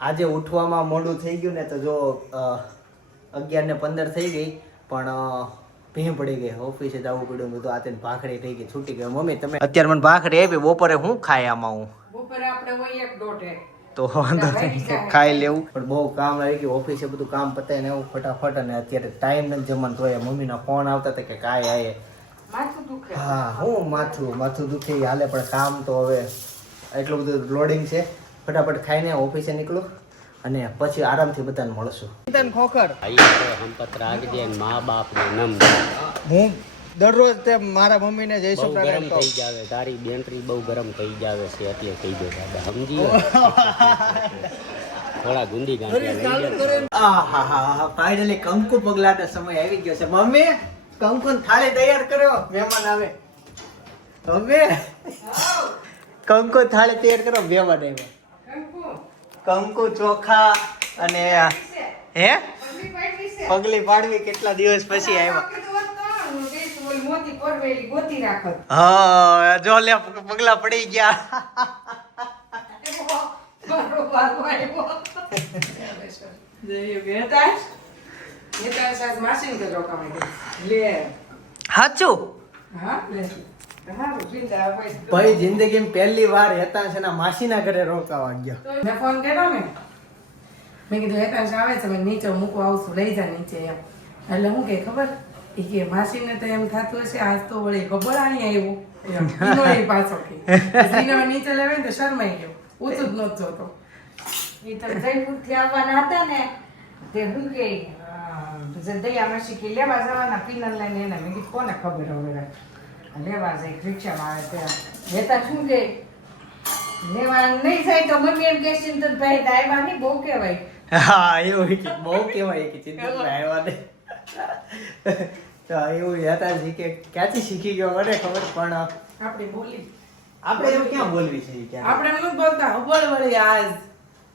આજે ઉઠવામાં મોડું થઈ ગયું ને તો જો 11:15 થઈ ગઈ પણ ભીં પડી ગઈ ઓફિસે જવું પડ્યું બધું આ તેને ભાખરી થઈ ગઈ છૂટી ગઈ મમ્મી તમે અત્યારે મને ભાખરી આપી બપોરે હું ખાય આમાં હું બપોરે આપણે હોય એક દોઢે તો વાંધો નહીં ખાઈ લેવું પણ બહુ કામ આવી ગયું ઓફિસે બધું કામ પતાય ને એવું ફટાફટ અને અત્યારે ટાઈમ નથી જમવાનું તો મમ્મીના ફોન આવતા હતા કે કાંઈ આયે માથું દુખે હા હું માથું દુખે હાલે પણ કામ તો હવે એટલું બધું લોડિંગ છે ફટાફટ ખાઈને ઓફિસે નીકળું અને પછી આરામથી બધાને મળશું તન ખોખર સંપત રાખજે મા બાપ ને નમ હું દરરોજ તે મારા મમ્મીને જય બહુ શ્રી ગરમ કૃષ્ણ થઈ જાવે તારી બેટરી બહુ ગરમ થઈ જાવે છે એટલે કહી દો દાદા સમજી થોડા ગુંદી ગાંઠિયા આહાહા ફાઇનલી કંકુ પગલાનો સમય આવી ગયો છે મમ્મી કંકુ થાળી તૈયાર કરો મહેમાન આવે મમ્મી કંકુ થાળી તૈયાર કરો મહેમાન આવ્યા કંકુ ચોખા અને હે પગલી પાડવી કેટલા દિવસ પછી આવ્યા હા જો લે પગલા પડી ગયા સાચું ભાઈ જિંદગીમાં પહેલી વાર હેતાંશ એના માસીના ઘરે રોકાવા ગયો મેં ફોન કર્યો ને મેં કીધું હેતાંશ આવે છે મેં નીચે મૂકવા આવશું લઈ જા નીચે એમ એટલે હું કે ખબર એ કે માસીને તો એમ થતું હશે આજ તો વળી ખબર અહીં આવ્યો એમ પાછો કે નીચે લેવાય ને તો શરમાઈ ગયો ઊંચું જ નહોતો જોતો એ તો જયપુરથી આવવાના હતા ને તે હું કે દયા માસી કે લેવા જવાના પિનલ લઈને એને મેં કીધું કોને ખબર હવે લેવા જાય રિક્ષામાં આવે ત્યાં લેતા શું કે લેવા નહીં જાય તો મમ્મી એમ કે ચિંતનભાઈ તો આવ્યા નહીં બહુ કહેવાય હા એવું કે બહુ કહેવાય કે ચિંતનભાઈ આવ્યા ને તો એવું હતા કે ક્યાંથી શીખી ગયો મને ખબર પણ આપણી બોલી આપણે એવું ક્યાં બોલવી છે ક્યાં આપણે એમ નથી બોલતા ઉબળ વળી આજ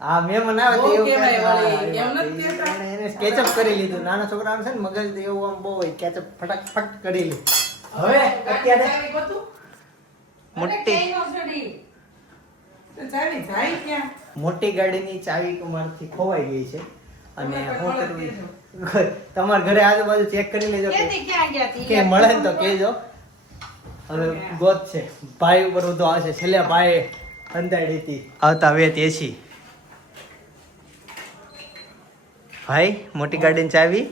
હા મહેમાન આવે તો બહુ એવું કહેવાય કહેવાય. વળી. એમ નથી કહેતા. એને સ્કેચઅપ કરી લીધું નાના છોકરાને છે ને મગજ એવું આમ બહુ હોય કેચઅપ ફટાફટ કરી લીધું હવે અત્યારે મોટી મોટી ગાડીની ચાવી મારથી ખોવાઈ ગઈ છે અને હું કરવું તમારા ઘરે આજુબાજુ ચેક કરી લેજો કે મળે ને તો કહેજો હવે ગોત છે ભાઈ ઉપર બધો આવશે છેલ્લે ભાઈ અંધાડી હતી આવતા વેત એસી ભાઈ મોટી ગાડીની ચાવી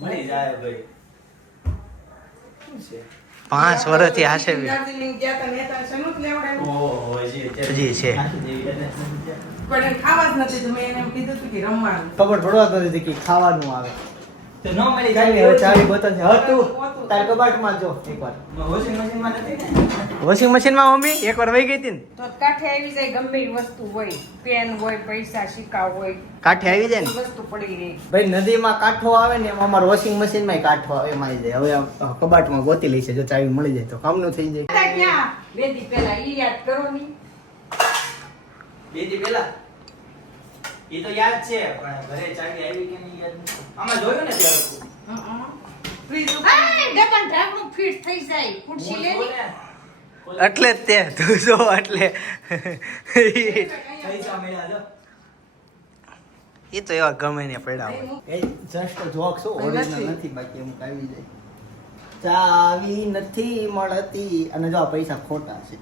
મળી જાય ભાઈ 5 વર્ષથી હાસેવી હજી છે પણ ખાવા જ નથી તો મેં એને એમ કીધું હતું કે રમવાનું ખબર પડવા તો નથી કે ખાવાનું આવે તો ન મળી જાય હવે ચાવી બોતલ છે હવે તું તાર કબાટમાં જો એકવાર વોશિંગ મશીનમાં મમ્મી એકવાર વહી ગઈ હતી ને તો કાંઠે આવી જાય ગમે એ વસ્તુ હોય પેન હોય પૈસા સિક્કા હોય કાંઠે આવી જાય ને વસ્તુ પડી રહી ભાઈ નદીમાં કાંઠો આવે ને એમાં અમારા વોશિંગ મશીનમાં કાંઠો આવે એમાં આવી જાય હવે આ કબાટમાં ગોતી લઈ છે જો ચાવી મળી જાય તો કામનું થઈ જાય ક્યાં બે દી પહેલા ઈ યાદ કરો ની બેદી પેલા એ તો યાદ છે પણ ઘરે ચાવી આવી કે નહીં યાદ નથી આમાં જોયું ને ત્યારે ફ્રીજ ડબલ ઢાંકણું ફિટ થઈ જાય ખુરશી લેની એટલે જ તે તું જો એટલે એ તો એવા ગમે ને પડ્યા હોય એ જસ્ટ જોક છો ઓરિજિનલ નથી બાકી અમુક આવી જાય ચાવી નથી મળતી અને જો આ પૈસા ખોટા છે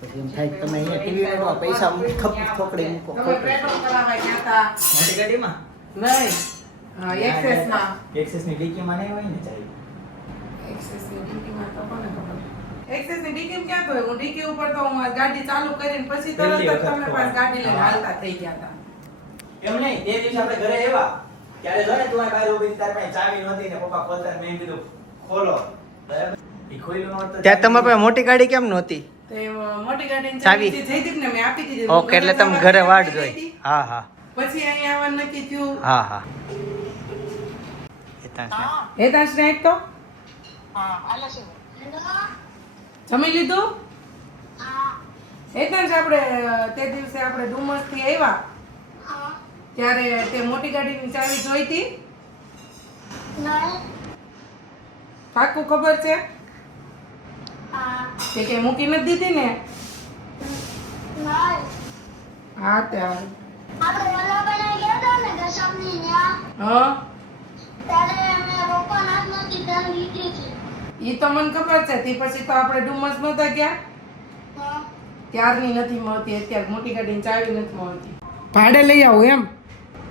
પછી એમ થાય કે તમે અહીંયા ટીવી માં પૈસા ઠોકડી મૂકો તમે પેટ્રોલ કરાવવા ગયા હતા મોટી ગાડીમાં નહીં એક્સેસમાં એક્સેસની ડીકીમાં નહીં હોય ને ચાવી એક્સેસની ડીકીમાં તો કોને ખબર એક્સેસની ડીકી ક્યાં તો હોય? હું ડીકી ઉપર તો હું ગાડી ચાલુ કરીને પછી તરત જ તમે પાસે ગાડી લઈને હાલતા થઈ ગયા હતા એમ નહીં તે દિવસે આપણે ઘરે આવ્યા ત્યારે જો ને તું આ બહાર ઊભી તાર પાસે ચાવી નહોતી ને પપ્પા ખોલતા મેં કીધું ખોલો બરાબર ઈ ખોલ્યું નહોતું ત્યાં તમારા પાસે મોટી ગાડી કેમ નહોતી તો એ મોટી ગાડીની ચાવી. ચાવી જઈ હતી ને મેં આપી દીધી ઓકે એટલે તમે ઘરે વાટ જોઈ હા હા પછી અહીંયા આવવાનું નક્કી થયું હા હા હેતાંશ ને એક તો જમી લીધું હેતાંશ આપણે તે દિવસે આપણે ડુમસ થી આવ્યા ત્યારે તે મોટી ગાડીની ચાવી જોઈતી પાક્કું ખબર છે કે મૂકી નથી દીધી ને હા ત્યાં આપણે વલ્લભભાઈ ગયા હતા ને દશમની ત્યાં હા ત્યારે મેં રોપા નાથ નથી ત્યાં લીધી હતી. ઈ તો મને ખબર છે. તે પછી તો આપણે ડુમસ નતા ગયા હા. ત્યારની નથી મળતી. અત્યારે મોટી ગાડીની ચાવી નથી મળતી. ભાડે લઈ આવો એમ?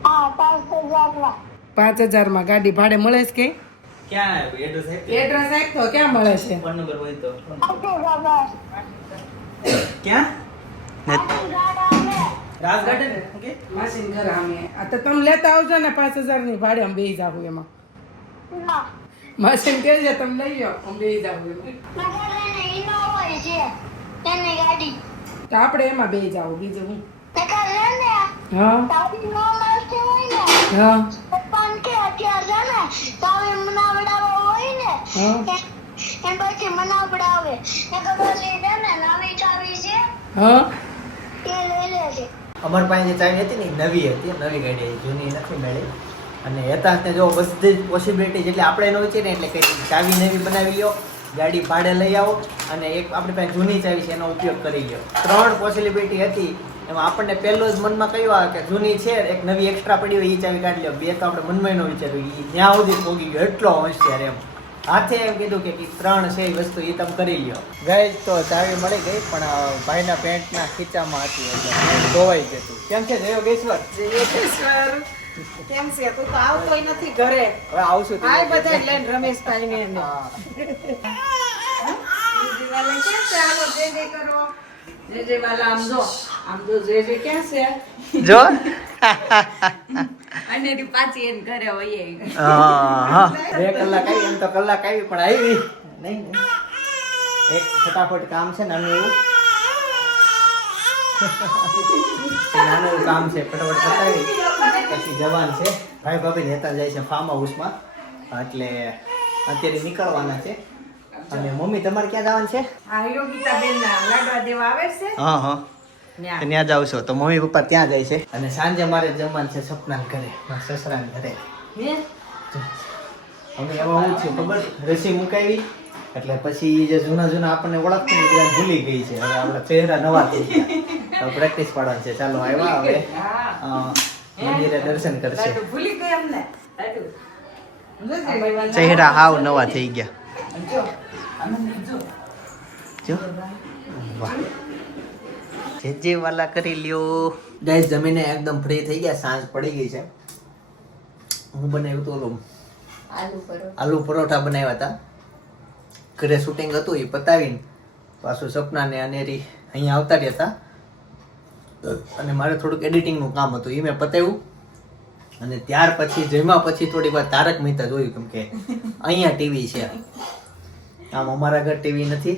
હા 5000 5,000 માં ગાડી ભાડે મળે છે કે? ક્યાં એડ્રેસ એડ્રેસ આપ તો ક્યાં મળે છે? ફોન નંબર હોય તો ક્યાં રાજ ગાર્ડન ઓકે માસીન ઘર આમે. આ તો તમે લેતા આવજો ને 5,000 ની ભાડે અમે બેસી જાવું એમાં. માસીન કહેજે તમે લઈ આવો અમે બેસી જાવું એમાં. એની ગાડી તો આપણે એમાં બેસી જાવું બીજું હું. નકર લે ને હા તારી નો મળતી હોય ને હા પપ્પાને કે અત્યારે છે ને તાવી મનાવડાવો હોય ને હા એ પછી મનાવડાવે એ ખબર લીધે ને નવી ચાવી છે હા એ લઈ લેજે. અમારી પાસે જે ચાવી હતી ને ઈ નવી હતી, નવી ગાડી હતી, જૂની નથી મળી. અને યથાર્થને જો બધી જ પોસિબિલિટી જેટલી આપણે એનો છે ને એટલે કંઈ ચાવી નવી બનાવી લો, ગાડી ભાડે લઈ આવો અને એક આપણી પાસે જૂની ચાવી છે એનો ઉપયોગ કરી લો. 3 પોસિબિલિટી હતી. એમાં આપણને પહેલો જ મનમાં કયું આવે કે જૂની છે એક નવી એક્સ્ટ્રા પડી હોય એ ચાવી કાઢી લો. 2 તો આપણે મનમાં ન વિચાર્યું, એ જ્યાં સુધી પોગી ગયો એટલો હોશિયાર એમ. હાથે એમ કીધું કે 3 છે એ વસ્તુ એ તમે કરી લ્યો. ગઈ તો ચાવી મળી ગઈ પણ ભાઈના પેન્ટના ખીચામાં હતી એટલે પેન્ટ ધોવાઈ ગયું. કેમ છે જયોગેશ્વર? જયેશ્વર કેમ છે? તું તો આવતોય નથી ઘરે. હવે આવશું આ બધા લઈને રમેશભાઈ ને એને. હા. જીજીવાલા ક્યાં છે? આવો જે જે કરો. જીજીવાલા આમ જો જે જે ક્યાં છે? જો અને એની પાછી એને ઘરે વહી આવી. હા 2 કલાક આવી, એમ તો કલાક આવી પણ આવી નહીં. એક ફટાફટ કામ છે નાનું એવું નાનું એવું કામ છે, ફટાફટ પતાવી પછી જવાન છે. ભાઈ ભાભી રહેતા જાય છે ફાર્મ હાઉસમાં એટલે અત્યારે નીકળવાના છે. અને મમ્મી તમારે ક્યાં જવાનું છે? આ યોગિતાબેન ના લાડવા દેવા આવે છે હા હા ન્યા. ત્યાં જ આવશો તો મમ્મી પપ્પા ત્યાં જાય છે. અને સાંજે મારે જમવાનું છે સપના ઘરે, મારા સસરાના ઘરે. હે? અમે એમાં હું છું ખબર, રસી મુકાવી એટલે પછી જે જૂના આપણને ઓળખતી ને બધા ભૂલી ગઈ છે. હવે આપણા ચહેરા નવા થઈ ગયા, હવે પ્રેક્ટિસ પાડવાની છે. ચાલો આવ્યા હવે મંદિરે દર્શન કરશે. લાડુ ભૂલી ગઈ અમને લાડુ. ચહેરા હાવ નવા થઈ ગયા. જો આનંદ જો જો વાહ જે વાલા કરી લ્યો. ગાઈસ જમીને એકદમ ફ્રી થઈ ગયા, સાંજ પડી ગઈ છે. હું બનાવ્યું તો ઓલું આલુ પરોઠા બનાવ્યા હતા. ઘરે શૂટિંગ હતું એ પતાવીને પાછું સપના ને અનેરી અહીંયા આવતા રહ્યા હતા અને મારે થોડુંક એડિટિંગનું કામ હતું એ મેં પતાવ્યું. અને ત્યાર પછી જમ્યા પછી થોડી વાર તારક મહેતા જોયું કેમ કે અહીંયા ટીવી છે. આમ અમારા ઘરે ટીવી નથી,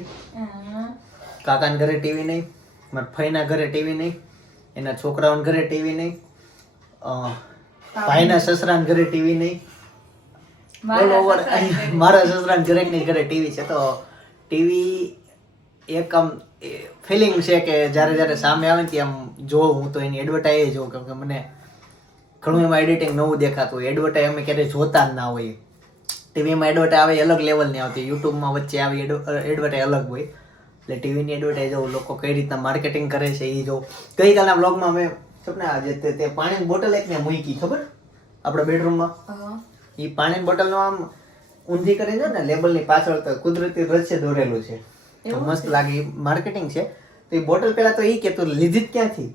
કાકાના ઘરે ટીવી નહીં, મારા ફઈના ઘરે ટીવી નહીં, એના છોકરાઓના ઘરે ટીવી નહીં, ભાઈના સસરાના ઘરે ટીવી નહીં. ઓલ ઓવર મારા સસરાના ઘરે ટીવી છે. તો ટીવી એક આમ ફિલિંગ છે કે જ્યારે સામે આવે ને આમ જોઉં હું તો એની એડવર્ટાઈઝ જોઉં કેમ કે મને ઘણું એમાં એડિટિંગ નવું દેખાતું હોય. એડવર્ટાઈઝ અમે ક્યારેય જોતા જ ના હોય. ટીવીમાં એડવર્ટાઈઝ આવે અલગ લેવલની આવતી, યુટ્યુબમાં વચ્ચે આવી એડવર્ટાઈઝ અલગ હોય. એટલે ટીવીની એડવર્ટાઈઝ જોઉં, લોકો કઈ રીતના માર્કેટિંગ કરે છે એ જોઉં. ગઈકાલના બ્લોગમાં મેં સપના જે તે પાણીની બોટલ એક ને મૂકી ખબર આપણા બેડરૂમમાં, એ પાણીની બોટલનો આમ ઊંધી કરીને ને લેબલની પાછળ તો કુદરતી દ્રશ્ય દોરેલું છે, તો મસ્ત લાગે. માર્કેટિંગ છે. તો એ બોટલ પેલા તો એ કે તું લીધી જ ક્યાંથી?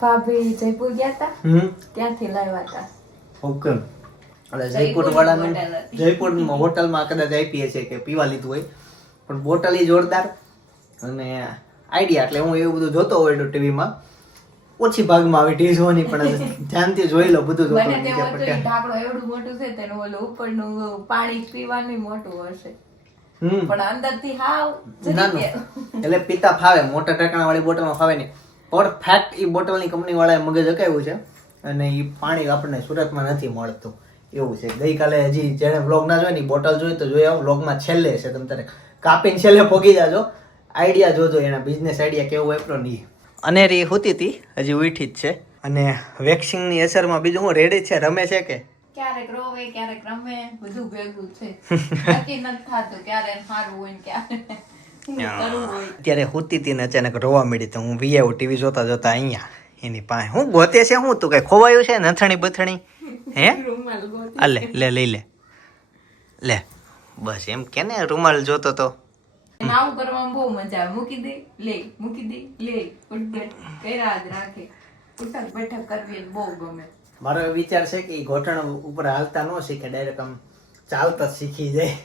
ભાભી જયપુર ગયા હતા ત્યાંથી લાવ્યા હતા. ઓકે એટલે જયપુર વાળાનું જયપુરમાં હોટલમાં કદાચ આપીએ છે કે પીવા લીધું હોય પણ બોટલ એ જોરદાર અને આઈડિયા. એટલે હું એવું બધું જોતો હોય ટીવીમાં, ઓછી ભાગમાં આવે ટીવી જોવાની પણ ધ્યાનથી જોઈ લો બધું જોતો મને તેમ હતું ઈ ઢાંકણું એવડું મોટું છે તેનું ઓલું ઉપરનું પાણી પીવાનું મોટું હશે પણ અંદરથી હાવ નાનું એટલે પીતા ફાવે. મોટા ઢાંકણા વાળી બોટલમાં ફાવે નહીં. પરફેક્ટ એ બોટલની કંપની વાળાએ મગજ અકાવ્યું છે અને એ પાણી આપણને સુરતમાં નથી મળતું એવું છે. ગઈકાલે હજી જેને વ્લોગ ના જોઈ ને બોટલ જોઈ તો જોઈ આવો, વ્લોગમાં છેલ્લે છે, તમે તારે કાપીને છેલ્લે પોગી જાજો. આઈડિયા જોજો એના બિઝનેસ આઈડિયા કેવો વાપરો નહીં. અનેરી હોતી હતી હજી ઉઠી જ છે અને વેક્સિંગની અસરમાં બીજું હું રેડી છે, રમે છે કે ક્યારેક રોવે ક્યારેક રમે બધું ભેગું છે. નક્કી નથી થતું ક્યારે સારું હોય ને ક્યારે કરવું હોય. અત્યારે હોતી હતી ને અચાનક રોવા મળી તો હું વી આવ્યો ટીવી જોતા જોતા અહીંયા એની પાસે હું ગોતે છે હું તું કઈ ખોવાયું છે નથણી બથણી હે રૂમાલ ગોતી. આ લે લે લઈ લે લે બસ એમ કે ને રૂમાલ જોતો તો એને આવું કરવામાં બહુ મજા આવે. મૂકી દે લે, મૂકી દે લે, ઉઠબેઠ કર્યા જ રાખે. ઉઠક બેઠક કરવી એને બહુ ગમે. મારો એવો વિચાર છે કે ઈ ઘોટણ ઉપર હાલતા ન શીખે ડાયરેક્ટ આમ ચાલતા જ શીખી જાય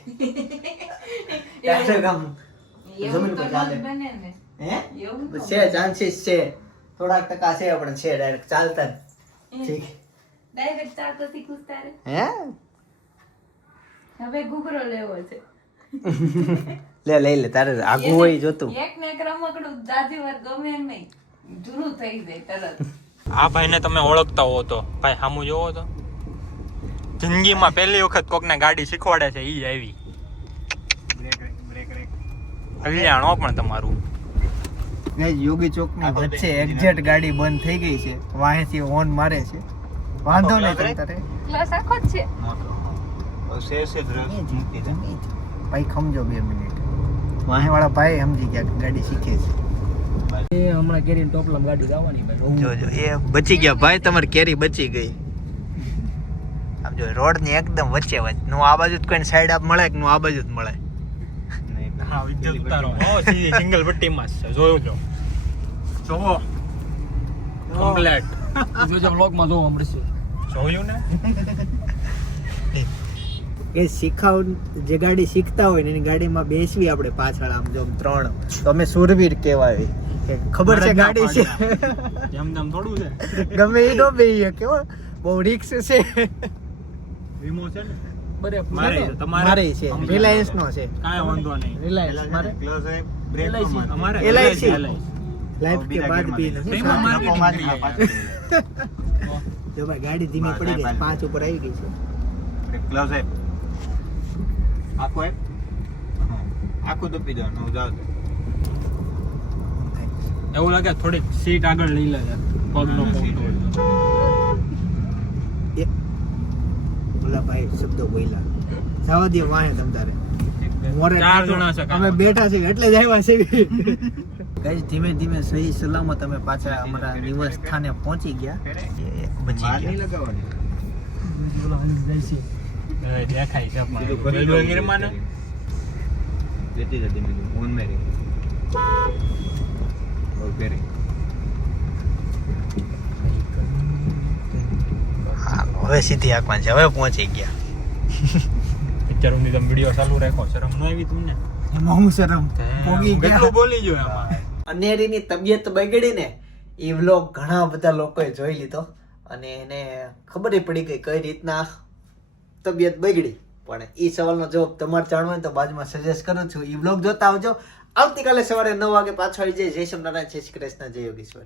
ડાયરેક્ટ આમ એવું જમીન તો પર ન ચાલે. જ બને ને. હે એવું તો છે ચાન્સીસ છે થોડાક ટકા છે પણ છે ડાયરેક્ટ ચાલતા જ શીખે ડાયરેક્ટ ચાલતો શીખું તારે. હે હવે ઘૂઘરો લેવો છે. લે લઈ લે તારે આગું હોય જોતું એક ને એક રમકડું દાદી વાર ગમે એમ નહીં, જૂનું થઈ જાય તરત. આ ભાઈને તમે ઓળખતા હો તો ભાઈ સામું જોવો તો જિંદગીમાં પહેલી વખત કોકને ગાડી શીખવાડે છે ઈ આવી કલ્યાણો પણ તમારું યોગી ચોક ની વચ્ચે એક્ઝેક્ટ ગાડી બંધ થઈ ગઈ છે વાહેથી હોર્ન મારે છે વાંધો નહીં તારે ક્લાસ આખો જ છે. ભાઈ ખમજો 2 મિનિટ વાહે વાળા ભાઈ સમજી ગયા ગાડી શીખે છે હમણાં કેરીને ટોપલામાં ગાડી જવાની ભાઈ જોજો એ બચી ગયા ભાઈ તમારી કેરી બચી ગઈ આમ જો રોડ ની એકદમ વચ્ચે વચ્ચે નું આ બાજુ કોઈ સાઈડ આપ મળે કે નું આ બાજુ જ મળે હા વિદ્યુત ઉતારો સીધી સિંગલ પટ્ટીમાં જ છે જોયું જો જોવો કમ્પ્લેટ જોજો બ્લોગમાં જોવા મળશે જોયું ને એ શીખાવ જે ગાડી શીખતા હોય ને એની ગાડીમાં બેસવી આપણે પાછળ આમ જો 3 તો અમે સુરવીર કહેવાય કે ખબર છે ગાડી છે જેમ તેમ થોડું છે ગમે એ નો બેહીએ કેવો બહુ રિક્સ છે વીમો છે ને બરે મારે છે, તમારે મારે છે રિલાયન્સ નો છે કાંઈ વાંધો નહીં રિલાયન્સ મારે અમારે LIC. LIC. લાઈફ કે બાદ भी नहीं એમાં marketing કરી. જો ભાઈ ગાડી ધીમી પડી ગઈ 5 ઉપર આવી ગઈ છે એવું લાગે થોડીક સીટ આગળ લઈ લે પગનો પગ ઓલા ભાઈ શબ્દો બોલ્યા જવા દે વાહે તમ તારે મોરે 4 જણા છે અમે બેઠા છીએ એટલે જ આવ્યા છે ગાઈસ ધીમે ધીમે સહી સલામત અમે પાછા અમારા નિવાસ સ્થાને પહોંચી ગયા બચી ગયા દેખાય છે પણ ગિરમાને હવે સીધી આંખમાં છે હવે પહોંચી ગયા પિક્ચરોની તમે વિડિયો ચાલુ રાખો શરમ ન આવી તમને એમાં હું શરમ પોગી કેટલું ગયા બોલી ગયો એમાં અનેરીની તબિયત બગડી ને એ વ્લોગ ઘણા બધા લોકોએ જોઈ લીધો અને એને ખબર પડી ગઈ કઈ રીતના તબિયત બગડી પણ એ સવાલનો જવાબ તમારે જાણવો હોય તો બાજુમાં સજેસ્ટ કરું છું એ વ્લોગ જોતા આવજો આવતીકાલે સવારે 9 વાગે પાછો આવી જાય જય શ્રી નારાયણ જય શ્રી કૃષ્ણ જય યોગેશ્વર